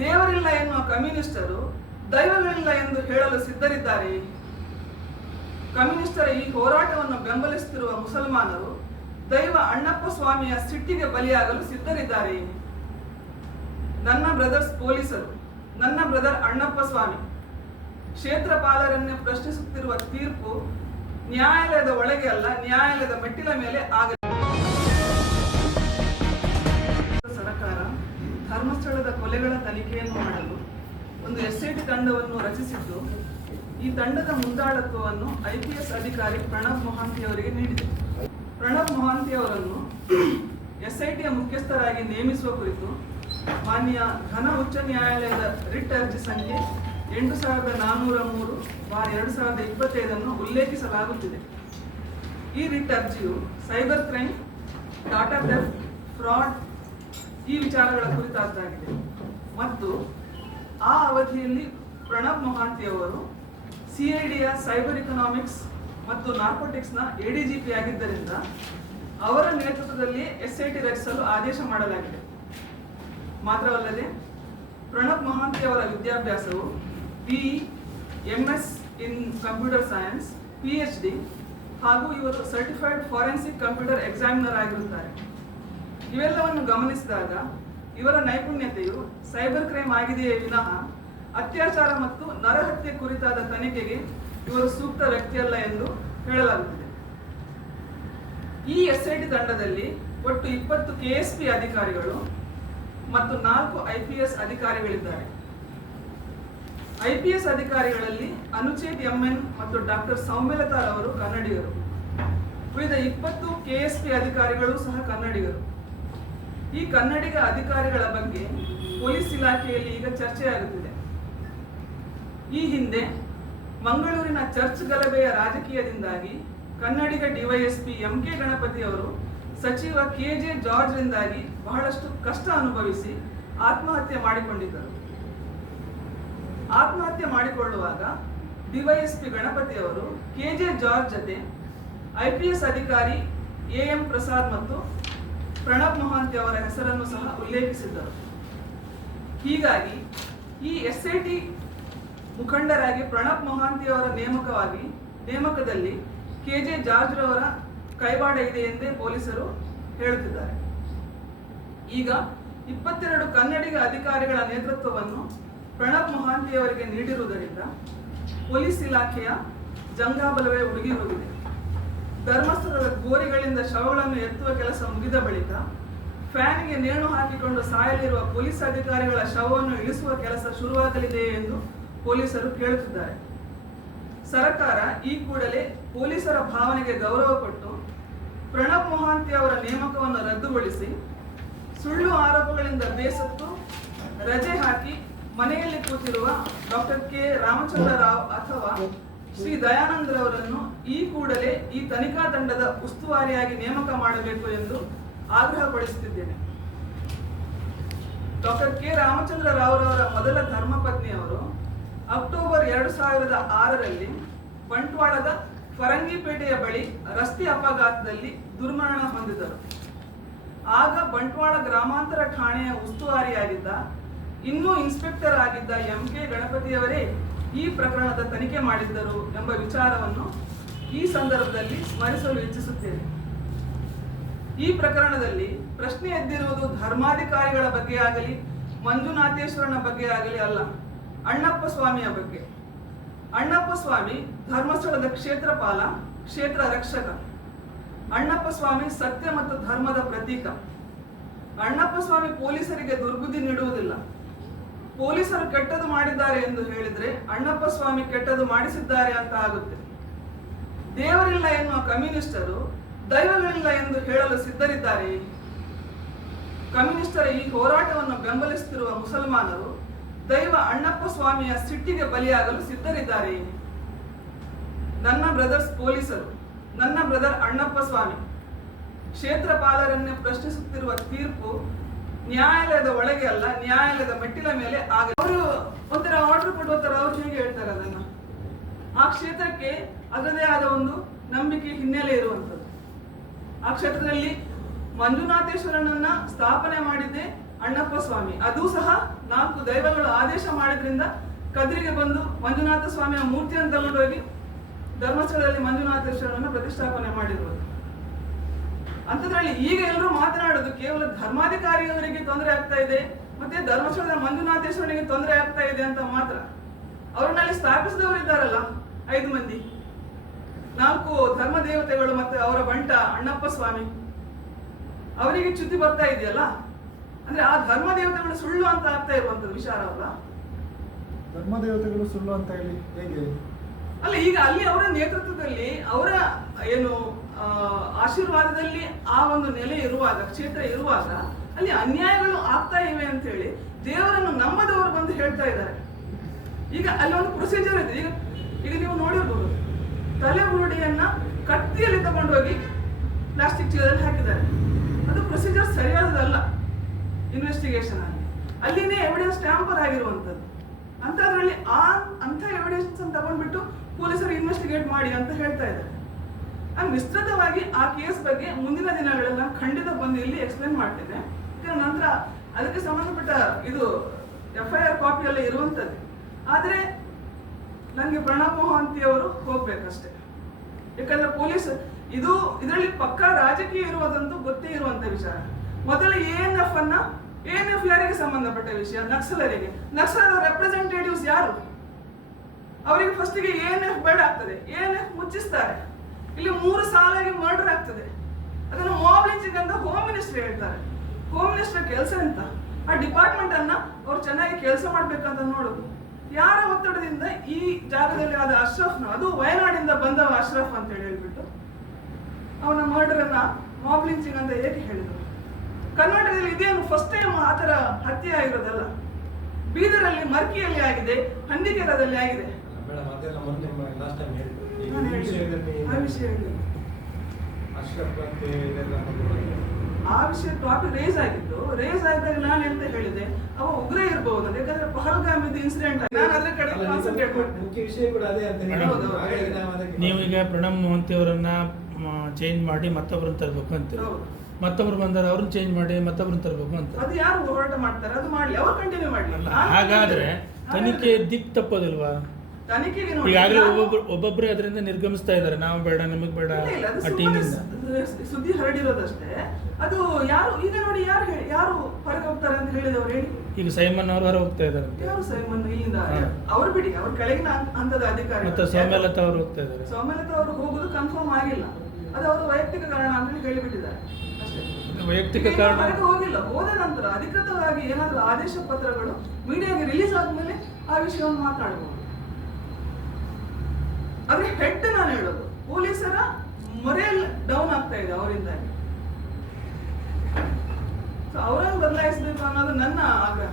ದೇವರಿಲ್ಲ ಎನ್ನುವ ಕಮ್ಯುನಿಸ್ಟರು ದೈವಗಳಿಲ್ಲ ಎಂದು ಹೇಳಲು ಸಿದ್ಧರಿದ್ದಾರೆ. ಕಮ್ಯುನಿಸ್ಟರ ಈ ಹೋರಾಟವನ್ನು ಬೆಂಬಲಿಸುತ್ತಿರುವ ಮುಸಲ್ಮಾನರು ದೈವ ಅಣ್ಣಪ್ಪ ಸ್ವಾಮಿಯ ಸಿಟ್ಟಿಗೆ ಬಲಿಯಾಗಲು ಸಿದ್ಧರಿದ್ದಾರೆ. ನನ್ನ ಬ್ರದರ್ಸ್ ಪೊಲೀಸರು, ನನ್ನ ಬ್ರದರ್ ಅಣ್ಣಪ್ಪ ಸ್ವಾಮಿ, ಕ್ಷೇತ್ರಪಾಲರನ್ನೇ ಪ್ರಶ್ನಿಸುತ್ತಿರುವ ತೀರ್ಪು ನ್ಯಾಯಾಲಯದ ಒಳಗೆ ಅಲ್ಲ, ನ್ಯಾಯಾಲಯದ ಮೆಟ್ಟಿಲ ಮೇಲೆ ಆಗಲಿ. ತನಿಖೆಯನ್ನು ಮಾಡಲು ಒಂದು ಎಸ್ಐಟಿ ತಂಡವನ್ನು ರಚಿಸಿದ್ದು, ಈ ತಂಡದ ಮುಂದಾಳತ್ವವನ್ನು ಐಪಿಎಸ್ ಅಧಿಕಾರಿ ಪ್ರಣಬ್ ಮೊಹಾಂತಿ ಅವರಿಗೆ ನೀಡಿದೆ. ಪ್ರಣಬ್ ಮೊಹಾಂತಿ ಅವರನ್ನು ಎಸ್ಐಟಿಯ ಮುಖ್ಯಸ್ಥರಾಗಿ ನೇಮಿಸುವ ಕುರಿತು ಮಾನ್ಯ ಘನ ಉಚ್ಚ ನ್ಯಾಯಾಲಯದ ರಿಟ್ ಅರ್ಜಿ ಸಂಖ್ಯೆ ಎಂಟು ಸಾವಿರದ ನಾನ್ನೂರ ಮೂರು ಬಾರ್ ಎರಡು ಸಾವಿರದ ಇಪ್ಪತ್ತೈದನ್ನು ಉಲ್ಲೇಖಿಸಲಾಗುತ್ತಿದೆ. ಈ writ ಅರ್ಜಿಯು cyber crime data theft, fraud ಈ ವಿಚಾರಗಳ ಕುರಿತಾದ್ದಾಗಿದೆ. ಮತ್ತು ಆ ಅವಧಿಯಲ್ಲಿ ಪ್ರಣಬ್ ಮೊಹಾಂತಿ ಅವರು ಸಿಐಡಿಯ ಸೈಬರ್ ಇಕನಾಮಿಕ್ಸ್ ಮತ್ತು ನಾರ್ಕೋಟಿಕ್ಸ್ನ ಎಡಿಜಿಪಿ ಆಗಿದ್ದರಿಂದ ಅವರ ನೇತೃತ್ವದಲ್ಲಿ ಎಸ್ಐಟಿ ರಚಿಸಲು ಆದೇಶ ಮಾಡಲಾಗಿದೆ. ಮಾತ್ರವಲ್ಲದೆ ಪ್ರಣಬ್ ಮಹಾಂತಿ ಅವರ ವಿದ್ಯಾಭ್ಯಾಸವು B, M S in computer science, P H D ಹಾಗೂ ಇವರು ಸರ್ಟಿಫೈಡ್ ಫಾರೆನ್ಸಿಕ್ ಕಂಪ್ಯೂಟರ್ ಎಕ್ಸಾಮಿನರ್ ಆಗಿರುತ್ತಾರೆ. ಇವೆಲ್ಲವನ್ನು ಗಮನಿಸಿದಾಗ ಇವರ ನೈಪುಣ್ಯತೆಯು ಸೈಬರ್ ಕ್ರೈಮ್ ಆಗಿದೆಯೇ ವಿನಃ ಅತ್ಯಾಚಾರ ಮತ್ತು ನರಹತ್ಯೆ ಕುರಿತಾದ ತನಿಖೆಗೆ ಇವರು ಸೂಕ್ತ ವ್ಯಕ್ತಿಯಲ್ಲ ಎಂದು ಹೇಳಲಾಗುತ್ತಿದೆ. ಈ ಎಸ್ಐಟಿ ತಂಡದಲ್ಲಿ ಒಟ್ಟು ಇಪ್ಪತ್ತು ಕೆಎಸ್ಪಿ ಅಧಿಕಾರಿಗಳು ಮತ್ತು ನಾಲ್ಕು ಐಪಿಎಸ್ ಅಧಿಕಾರಿಗಳಿದ್ದಾರೆ. ಐಪಿಎಸ್ ಅಧಿಕಾರಿಗಳಲ್ಲಿ ಅನುಚೇತ್ ಎಂಎನ್ ಮತ್ತು ಡಾಕ್ಟರ್ ಸೌಮ್ಯಲತಾ ಅವರು ಕನ್ನಡಿಗರು. ಉಳಿದ ಇಪ್ಪತ್ತು ಕೆಎಸ್ಪಿ ಅಧಿಕಾರಿಗಳು ಸಹ ಕನ್ನಡಿಗರು. ಈ ಕನ್ನಡಿಗ ಅಧಿಕಾರಿಗಳ ಬಗ್ಗೆ ಪೊಲೀಸ್ ಇಲಾಖೆಯಲ್ಲಿ ಈಗ ಚರ್ಚೆಯಾಗುತ್ತಿದೆ. ಈ ಹಿಂದೆ ಮಂಗಳೂರಿನ ಚರ್ಚ್ ಗಲಭೆಯ ರಾಜಕೀಯದಿಂದಾಗಿ Kannadiga DYSP M K Ganapathi ಅವರು ಸಚಿವ ಕೆ ಜೆ ಜಾರ್ಜ್ರಿಂದಾಗಿ ಬಹಳಷ್ಟು ಕಷ್ಟ ಅನುಭವಿಸಿ ಆತ್ಮಹತ್ಯೆ ಮಾಡಿಕೊಂಡಿದ್ದರು. ಆತ್ಮಹತ್ಯೆ ಮಾಡಿಕೊಳ್ಳುವಾಗ ಡಿವೈಎಸ್ಪಿ ಗಣಪತಿ ಅವರು ಕೆ ಜೆ ಜಾರ್ಜ್ ಜತೆ ಐಪಿಎಸ್ ಅಧಿಕಾರಿ ಎ ಎಂ ಪ್ರಸಾದ್ ಮತ್ತು ಪ್ರಣಬ್ ಮೊಹಾಂತಿ ಅವರ ಹೆಸರನ್ನು ಸಹ ಉಲ್ಲೇಖಿಸಿದ್ದರು. ಹೀಗಾಗಿ ಈ ಎಸ್ಐಟಿ ಮುಖಂಡರಾಗಿ ಪ್ರಣಬ್ ಮೊಹಾಂತಿ ಅವರ ನೇಮಕವಾಗಿ, ನೇಮಕದಲ್ಲಿ ಕೆ ಜೆ ಜಾರ್ಜ್ ರವರ ಕೈವಾಡ ಇದೆ ಎಂದೇ ಪೊಲೀಸರು ಹೇಳುತ್ತಿದ್ದಾರೆ. ಈಗ ಇಪ್ಪತ್ತೆರಡು ಕನ್ನಡಿಗ ಅಧಿಕಾರಿಗಳ ನೇತೃತ್ವವನ್ನು ಪ್ರಣಬ್ ಮಹಾಂತಿಯವರಿಗೆ ನೀಡಿರುವುದರಿಂದ ಪೊಲೀಸ್ ಇಲಾಖೆಯ ಜಂಗಾಬಲವೇ ಉಡುಗಿ ಹೋಗಿದೆ. ಧರ್ಮಸ್ಥಳದ ಗೋರಿಗಳಿಂದ ಶವಗಳನ್ನು ಎತ್ತುವ ಕೆಲಸ ಮುಗಿದ ಬಳಿಕ ಫ್ಯಾನ್ಗೆ ನೇಣು ಹಾಕಿಕೊಂಡು ಸಾಯಲಿರುವ ಪೊಲೀಸ್ ಅಧಿಕಾರಿಗಳ ಶವವನ್ನು ಇಳಿಸುವ ಕೆಲಸ ಶುರುವಾಗಲಿದೆ ಎಂದು ಪೊಲೀಸರು ಕೇಳುತ್ತಿದ್ದಾರೆ. ಸರ್ಕಾರ ಈ ಕೂಡಲೇ ಪೊಲೀಸರ ಭಾವನೆಗೆ ಗೌರವ ಕೊಟ್ಟು ಪ್ರಣಬ್ ಮೊಹಾಂತಿ ಅವರ ನೇಮಕವನ್ನು ರದ್ದುಗೊಳಿಸಿ ಸುಳ್ಳು ಆರೋಪಗಳಿಂದ ಬೇಸತ್ತು ರಜೆ ಹಾಕಿ ಮನೆಯಲ್ಲಿ ಕೂತಿರುವ ಡಾಕ್ಟರ್ ಕೆ ರಾಮಚಂದ್ರ ರಾವ್ ಅಥವಾ ಶ್ರೀ ದಯಾನಂದರವರನ್ನು ಈ ಕೂಡಲೇ ಈ ತನಿಖಾ ತಂಡದ ಉಸ್ತುವಾರಿಯಾಗಿ ನೇಮಕ ಮಾಡಬೇಕು ಎಂದು ಆಗ್ರಹಪಡಿಸುತ್ತಿದ್ದೇನೆ ಡಾಕ್ಟರ್ ಕೆ. ರಾಮಚಂದ್ರ ರಾವ್ ರಾವ್ರವರ ಮೊದಲ ಧರ್ಮಪತ್ನಿಯವರು ಅಕ್ಟೋಬರ್ ಎರಡು ಸಾವಿರದ ಆರರಲ್ಲಿ ಬಂಟ್ವಾಳದ ಫರಂಗಿಪೇಟೆಯ ಬಳಿ ರಸ್ತೆ ಅಪಘಾತದಲ್ಲಿ ದುರ್ಮರಣ ಹೊಂದಿದರು. ಆಗ ಬಂಟ್ವಾಳ ಗ್ರಾಮಾಂತರ ಠಾಣೆಯ ಉಸ್ತುವಾರಿಯಾಗಿದ್ದ, ಇನ್ನೂ ಇನ್ಸ್ಪೆಕ್ಟರ್ ಆಗಿದ್ದ ಎಂ ಕೆ ಗಣಪತಿಯವರೇ ಈ ಪ್ರಕರಣದ ತನಿಖೆ ಮಾಡಿದ್ದರು ಎಂಬ ವಿಚಾರವನ್ನು ಈ ಸಂದರ್ಭದಲ್ಲಿ ಸ್ಮರಿಸಲು ಇಚ್ಛಿಸುತ್ತೇನೆ. ಈ ಪ್ರಕರಣದಲ್ಲಿ ಪ್ರಶ್ನೆ ಎದ್ದಿರುವುದು ಧರ್ಮಾಧಿಕಾರಿಗಳ ಬಗ್ಗೆ ಆಗಲಿ, ಮಂಜುನಾಥೇಶ್ವರನ ಬಗ್ಗೆ ಆಗಲಿ ಅಲ್ಲ, ಅಣ್ಣಪ್ಪ ಸ್ವಾಮಿಯ ಬಗ್ಗೆ. ಅಣ್ಣಪ್ಪ ಸ್ವಾಮಿ ಧರ್ಮಸ್ಥಳದ ಕ್ಷೇತ್ರಪಾಲ, ಕ್ಷೇತ್ರ ರಕ್ಷಕ. ಅಣ್ಣಪ್ಪ ಸ್ವಾಮಿ ಸತ್ಯ ಮತ್ತು ಧರ್ಮದ ಪ್ರತೀಕ. ಅಣ್ಣಪ್ಪ ಸ್ವಾಮಿ ಪೊಲೀಸರಿಗೆ ದುರ್ಬುದ್ಧಿ ನೀಡುವುದಿಲ್ಲ. ಪೊಲೀಸರು ಕೆಟ್ಟದು ಮಾಡಿದ್ದಾರೆ ಎಂದು ಹೇಳಿದ್ರೆ ಅಣ್ಣಪ್ಪ ಸ್ವಾಮಿ ಕೆಟ್ಟದು ಮಾಡಿಸಿದ್ದಾರೆ ಅಂತ ಆಗುತ್ತೆ. ದೇವರಿಲ್ಲ ಎನ್ನುವ ಕಮ್ಯುನಿಸ್ಟರು ದೈವಗಳಿಲ್ಲ ಎಂದು ಹೇಳಲು ಸಿದ್ಧರಿದ್ದಾರೆ. ಕಮ್ಯುನಿಸ್ಟರ ಈ ಹೋರಾಟವನ್ನು ಬೆಂಬಲಿಸುತ್ತಿರುವ ಮುಸಲ್ಮಾನರು ದೈವ ಅಣ್ಣಪ್ಪ ಸ್ವಾಮಿಯ ಸಿಟ್ಟಿಗೆ ಬಲಿಯಾಗಲು ಸಿದ್ಧರಿದ್ದಾರೆ. ನನ್ನ ಬ್ರದರ್ಸ್ ಪೊಲೀಸರು, ನನ್ನ ಬ್ರದರ್ ಅಣ್ಣಪ್ಪ ಸ್ವಾಮಿ, ಕ್ಷೇತ್ರಪಾಲರನ್ನೇ ಪ್ರಶ್ನಿಸುತ್ತಿರುವ ತೀರ್ಪು ನ್ಯಾಯಾಲಯದ ಒಳಗೆ ಅಲ್ಲ, ನ್ಯಾಯಾಲಯದ ಮೆಟ್ಟಿಲ ಮೇಲೆ ಆಗ ಅವರು ಒಂಥರ ಆರ್ಡರ್ ಕೊಡುವ ತರ ಅವ್ರು ಹೇಗೆ ಹೇಳ್ತಾರೆ ಅದನ್ನ? ಆ ಕ್ಷೇತ್ರಕ್ಕೆ ಅದರದೇ ಆದ ಒಂದು ನಂಬಿಕೆ ಹಿನ್ನೆಲೆ ಇರುವಂಥದ್ದು. ಆ ಕ್ಷೇತ್ರದಲ್ಲಿ ಮಂಜುನಾಥೇಶ್ವರನನ್ನ ಸ್ಥಾಪನೆ ಮಾಡಿದ್ದೆ ಅಣ್ಣಪ್ಪ ಸ್ವಾಮಿ. ಅದು ಸಹ ನಾಲ್ಕು ದೈವಗಳು ಆದೇಶ ಮಾಡಿದ್ರಿಂದ ಕದ್ರಿಗೆ ಬಂದು ಮಂಜುನಾಥ ಸ್ವಾಮಿಯ ಮೂರ್ತಿಯನ್ನು ತಗೊಂಡೋಗಿ ಧರ್ಮಸ್ಥಳದಲ್ಲಿ ಮಂಜುನಾಥೇಶ್ವರನನ್ನು ಪ್ರತಿಷ್ಠಾಪನೆ ಮಾಡಿರುವುದು. ಅಂಥದ್ರಲ್ಲಿ ಈಗ ಎಲ್ಲರೂ ಮಾತನಾಡೋದು ಕೇವಲ ಧರ್ಮಾಧಿಕಾರಿಯವರಿಗೆ ತೊಂದರೆ ಆಗ್ತಾ ಇದೆ ಮತ್ತೆ ಧರ್ಮಸ್ಥಳದ ಮಂಜುನಾಥೇಶ್ವರನಿಗೆ ತೊಂದರೆ ಆಗ್ತಾ ಇದೆ ಅಂತ ಮಾತ್ರ. ಅವ್ರನ್ನಲ್ಲಿ ಸ್ಥಾಪಿಸಿದವರು ಇದ್ದಾರಲ್ಲ ಐದು ಮಂದಿ. ನಾಲ್ಕು ಧರ್ಮ ದೇವತೆಗಳು ಮತ್ತೆ ಅವರ ಬಂಟ ಅಣ್ಣಪ್ಪ ಸ್ವಾಮಿ. ಅವರಿಗೆ ಚ್ಯುತಿ ಬರ್ತಾ ಇದೆಯಲ್ಲ? ಅಂದ್ರೆ ಆ ಧರ್ಮ ದೇವತೆಗಳು ಸುಳ್ಳು ಅಂತ ಆಗ್ತಾ ಇರುವಂತದ್ದು ವಿಚಾರ ಅಲ್ಲ ಧರ್ಮ ದೇವತೆಗಳು ಸುಳ್ಳು ಅಂತ ಹೇಳಿ ಹೇಗೆ? ಅಲ್ಲ ಈಗ ಅಲ್ಲಿ ಅವರ ನೇತೃತ್ವದಲ್ಲಿ ಅವರ ಏನು ಆಶೀರ್ವಾದದಲ್ಲಿ ಆ ಒಂದು ನೆಲೆ ಇರುವಾಗ, ಕ್ಷೇತ್ರ ಇರುವಾಗ ಅಲ್ಲಿ ಅನ್ಯಾಯಗಳು ಆಗ್ತಾ ಇವೆ ಅಂತ ಹೇಳಿ ದೇವರನ್ನು ನಂಬದವರು ಬಂದು ಹೇಳ್ತಾ ಇದ್ದಾರೆ. ಈಗ ಅಲ್ಲಿ ಒಂದು ಪ್ರೊಸೀಜರ್ ಇದೆ. ಈಗ ಈಗ ನೀವು ನೋಡಿರ್ಬೋದು, ತಲೆ ಬುರುಡಿಯನ್ನ ಕತ್ತಿಯಲ್ಲಿ ತಗೊಂಡೋಗಿ ಪ್ಲಾಸ್ಟಿಕ್ ಚೀಲದಲ್ಲಿ ಹಾಕಿದ್ದಾರೆ. ಅದು ಪ್ರೊಸೀಜರ್ ಸರಿಯಾದದಲ್ಲ ಇನ್ವೆಸ್ಟಿಗೇಷನ್ ಆಗಿ ಅಲ್ಲಿನೇ ಎವಿಡೆನ್ಸ್ ಟ್ಯಾಂಪರ್ ಆಗಿರುವಂಥದ್ದು. ಅಂಥದ್ರಲ್ಲಿ ಆ ಅಂಥ ಎವಿಡೆನ್ಸ್ ತಗೊಂಡ್ಬಿಟ್ಟು ಪೊಲೀಸರು ಇನ್ವೆಸ್ಟಿಗೇಟ್ ಮಾಡಿ ಅಂತ ಹೇಳ್ತಾ ಇದ್ದಾರೆ. ವಿಸ್ತೃತವಾಗಿ ಆ ಕೇಸ್ ಬಗ್ಗೆ ಮುಂದಿನ ದಿನಗಳಲ್ಲಿ ಖಂಡಿತ ಬಂದು ಇಲ್ಲಿ ಎಕ್ಸ್ಪ್ಲೇನ್ ಮಾಡ್ತೇನೆ. ಇದರ ನಂತರ ಅದಕ್ಕೆ ಸಂಬಂಧಪಟ್ಟ ಇದು ಎಫ್ ಐ ಆರ್ ಕಾಪಿ ಎಲ್ಲ ಇರುವಂಥದ್ದು ಆದರೆ ನನಗೆ ಪ್ರಣಬ್ ಮೋಹಂತಿಯವರು ಹೋಗ್ಬೇಕಷ್ಟೇ. ಯಾಕಂದ್ರೆ ಪೊಲೀಸ್ ಇದು ಇದರಲ್ಲಿ ಪಕ್ಕಾ ರಾಜಕೀಯ ಇರುವುದಂತೂ ಗೊತ್ತೇ ಇರುವಂತ ವಿಚಾರ. ಮೊದಲು ಎ ಎನ್ ಎಫ್ ಅನ್ನ, ಎ ಎನ್ ಎಫ್ ಯಾರಿಗೆ ಸಂಬಂಧಪಟ್ಟ ವಿಷಯ, ನಕ್ಸಲರಿಗೆ. ನಕ್ಸಲರ ರೆಪ್ರೆಸೆಂಟೇಟಿವ್ಸ್ ಯಾರು? ಅವರಿಗೆ ಫಸ್ಟಿಗೆ ಎ ಎನ್ ಎಫ್ ಬೇಡ ಆಗ್ತದೆ. ಎ ಎನ್ ಎಫ್ ಮುಚ್ಚಿಸ್ತಾರೆ. ಇಲ್ಲಿ ಮೂರು ಸಾಲಾಗಿ ಮರ್ಡರ್ ಆಗ್ತದೆ. ಅದನ್ನು ಮಾಬ್ ಲಿಂಚಿಂಗ್ ಅಂತ ಹೋಮ್ ಮಿನಿಸ್ಟರ್ ಹೇಳ್ತಾರೆ. ಹೋಮ್ ಮಿನಿಸ್ಟರ್ ಕೆಲಸ ಅಂತ ಆ ಡಿಪಾರ್ಟ್ಮೆಂಟ್ ಅನ್ನ ಅವ್ರು ಚೆನ್ನಾಗಿ ಕೆಲಸ ಮಾಡ್ಬೇಕಂತ ನೋಡೋದು ಯಾರ ಒತ್ತಡದಿಂದ ಈ ಜಾಗದಲ್ಲಿ ಆದ ಅಶ್ರಫ್ನ, ಅದು ವಯನಾಡಿಂದ ಬಂದವ ಅಶ್ರಫ್ ಅಂತ ಹೇಳಿ ಹೇಳ್ಬಿಟ್ಟು ಅವನ ಮರ್ಡರ್ ಅನ್ನ ಮಾಬ್ ಲಿಂಚಿಂಗ್ ಅಂತ ಏಕೆ ಹೇಳಿದರು? ಕರ್ನಾಟಕದಲ್ಲಿ ಇದೇನು ಫಸ್ಟ್ ಟೈಮ್ ಆ ಥರ ಹತ್ಯೆ ಆಗಿರೋದಲ್ಲ? ಬೀದರಲ್ಲಿ ಮರ್ಕಿಯಲ್ಲಿ ಆಗಿದೆ, ಹಂದಿಗೆರದಲ್ಲಿ ಆಗಿದೆ. ವಿಷಯದಲ್ಲಿ ಆ ವಿಷಯ ಟಾಪಿಕ್ ರೇಸ್ ಆಗಿತ್ತು. ರೇಸ್ ಆದಾಗ ನಾನು ಎಂತ ಹೇಳಿದೆ? ಅವ ಉಗ್ರ ಇರಬಹುದು ಯಾಕಂದ್ರೆ ಪಹಲ್ಗಾಮಿದ ಇನ್ಸಿಡೆಂಟ್ ನಾನು ಅದ್ರ ಕಡೆ ಕಾನ್ಸಂಟ್ರೇಟ್ ಮುಖ್ಯ ವಿಷಯ ಕೂಡ ಅದೇ ಅಂತ ಹೇಳಿದ್ರು. ನೀವು ಈಗ ಪ್ರಣಬ್ ಮೋಹಂತಿ ಅವರನ್ನ ಚೇಂಜ್ ಮಾಡಿ ಮತ್ತೊಬ್ಬರನ್ನ ತರಬೇಕು ಅಂತ. ಮತ್ತೊಬ್ರು ಬಂದಾರ ಅವ್ರನ್ನ ಚೇಂಜ್ ಮಾಡಿ ಮತ್ತೊಬ್ರು ತರಬೇಕು ಅಂತ ಅದು ಯಾರು ಹೋರಾಟ ಮಾಡ್ತಾರೆ? ಅದು ಮಾಡ್ಲಿ. ಅವ್ರು ಕಂಟಿನ್ಯೂ ಮಾಡಲಿಲ್ಲ ಹಾಗಾದ್ರೆ ತನಿಖೆ ದಿಕ್ ತಪ್ಪೋದಿಲ್ವಾ? ತನಿಖೆಗೆ ನೋಡಿ ಈಗಾಗಲೇ ಒಬ್ಬೊಬ್ರು ಒಬ್ಬೊಬ್ರು ಅದರಿಂದ ನಿರ್ಗಮಿಸ್ತಾ ಇದ್ದಾರೆ. ನಾವು ಬೇಡ ನಮಗ್ ಬೇಡ ಇಲ್ಲ, ಇಲ್ಲ, ಅದು ಆ ಸುಮ್ಮನೆ ಟೀಮಿಂದ. ಸ- ಸುದ್ದಿ ಹರಡಿರೋದಷ್ಟೇ. ಅದು ಯಾರು ಈಗ ನೋಡಿ ಯಾರು ಹೇಳಿ ಯಾರು ಹೊರಗೆ ಹೋಗ್ತಾರೆ ಅಂತ ಹೇಳಿದವ್ರು ಹೇಳಿ? ಈಗ ಸೈಮನ್ ಅವರು ಹೊರ ಹೋಗ್ತಾ ಇದ್ದಾರೆ ಯಾರು ಸೈಮನ್ ಇಲ್ಲಿಂದ? ಹಾ. ಅವ್ರು ಬಿಡಿ ಅವ್ರ ಕೆಳಗಿನ ಹಂತ- ಹಂತದ ಅಧಿಕಾರಿ ಮತ್ತೆ ಸೌಮ್ಯಲತಾ ಅವರು ಹೋಗ್ತಾ ಇದ್ದಾರೆ. ಸೌಮ್ಯಲತಾ ಅವರು ಹೋಗುದು ಕನ್ಫರ್ಮ್ ಆಗಿಲ್ಲ. ಅದು ಅವರು ವೈಯಕ್ತಿಕ ಕಾರಣ ಅಂತ ಹೇಳಿಬಿಟ್ಟಿದ್ದಾರೆ. ಅಷ್ಟೇ. ವೈಯಕ್ತಿಕ ಈಗ ಕಾರಣ. ಹೊರಗೆ ಹೋಗಿಲ್ಲ. ಹೋದ ನಂತರ ಅಧಿಕೃತವಾಗಿ ಏನಾದರೂ ಆದೇಶ ಪತ್ರಗಳು ಮೀಡಿಯಾಗೆ ರಿಲೀಸ್ ಆದ್ಮೇಲೆ ಆ ವಿಷಯವನ್ನು ಮಾತಾಡಬಹುದು ಆದ್ರೆ ಹೆಡ್ ನಾನು ಹೇಳೋದು. ಪೊಲೀಸರ ಮೊರೇಲ್ ಡೌನ್ ಆಗ್ತಾ ಇದೆ ಅವರಿಂದಾಗಿ. ಅವರನ್ನು ಬದಲಾಯಿಸಬೇಕು ಅನ್ನೋದು ನನ್ನ ಆಗ್ರಹ.